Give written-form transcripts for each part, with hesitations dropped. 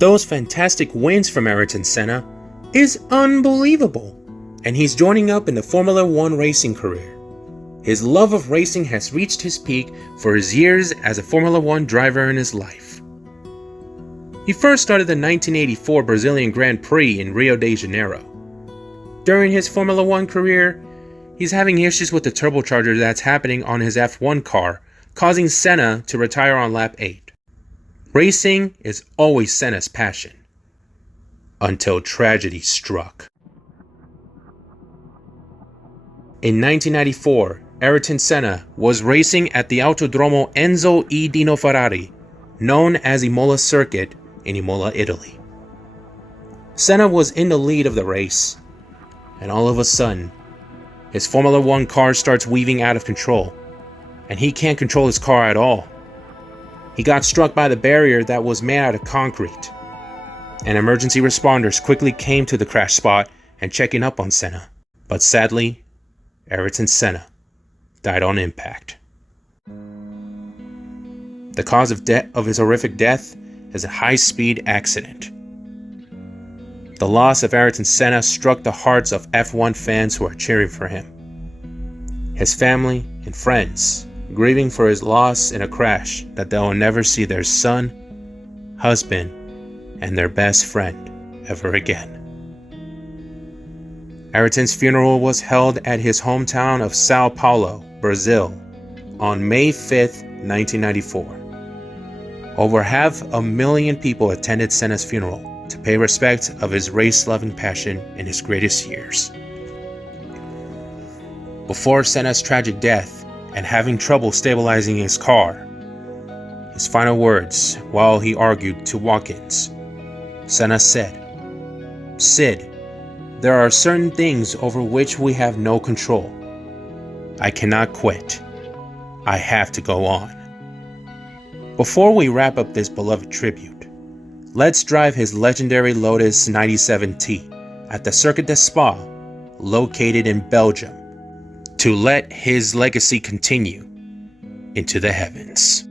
Those fantastic wins from Ayrton Senna is unbelievable, and he's joining up in the Formula One racing career. His love of racing has reached his peak for his years as a Formula One driver in his life. He first started the 1984 Brazilian Grand Prix in Rio de Janeiro. During his Formula One career, he's having issues with the turbocharger that's happening on his F1 car, causing Senna to retire on lap 8. Racing is always Senna's passion. Until tragedy struck. In 1994, Ayrton Senna was racing at the Autodromo Enzo E. Dino Ferrari, known as Imola Circuit in Imola, Italy. Senna was in the lead of the race, and all of a sudden, his Formula One car starts weaving out of control, and he can't control his car at all. He got struck by the barrier that was made out of concrete, and emergency responders quickly came to the crash spot and checking up on Senna. But sadly, Ayrton Senna died on impact. The cause of his horrific death is a high-speed accident. The loss of Ayrton Senna struck the hearts of F1 fans who are cheering for him. His family and friends grieving for his loss in a crash that they will never see their son, husband, and their best friend ever again. Ayrton's funeral was held at his hometown of Sao Paulo, Brazil, on May 5th, 1994. Over 500,000 people attended Senna's funeral to pay respect of his race-loving passion in his greatest years. Before Senna's tragic death and having trouble stabilizing his car, his final words while he argued to walk-ins, Senna said, "Sid, there are certain things over which we have no control. I cannot quit. I have to go on." Before we wrap up this beloved tribute, let's drive his legendary Lotus 97T at the Circuit de Spa, located in Belgium, to let his legacy continue into the heavens.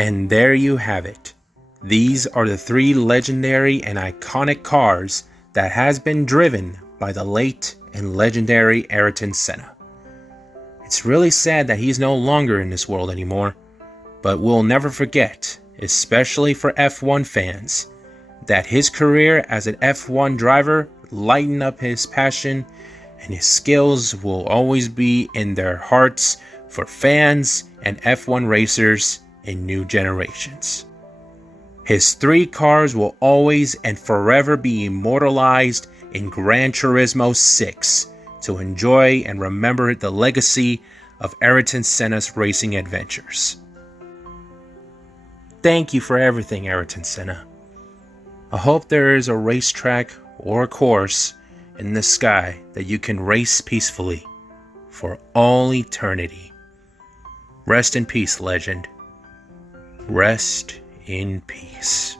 And there you have it. These are the 3 legendary and iconic cars that has been driven by the late and legendary Ayrton Senna. It's really sad that he's no longer in this world anymore, but we'll never forget, especially for F1 fans, that his career as an F1 driver lightened up his passion, and his skills will always be in their hearts for fans and F1 racers in new generations. His 3 cars will always and forever be immortalized in Gran Turismo 6 to enjoy and remember the legacy of Ayrton Senna's racing adventures. Thank you for everything, Ayrton Senna. I hope there is a racetrack or a course in the sky that you can race peacefully for all eternity. Rest in peace, legend. Rest in peace.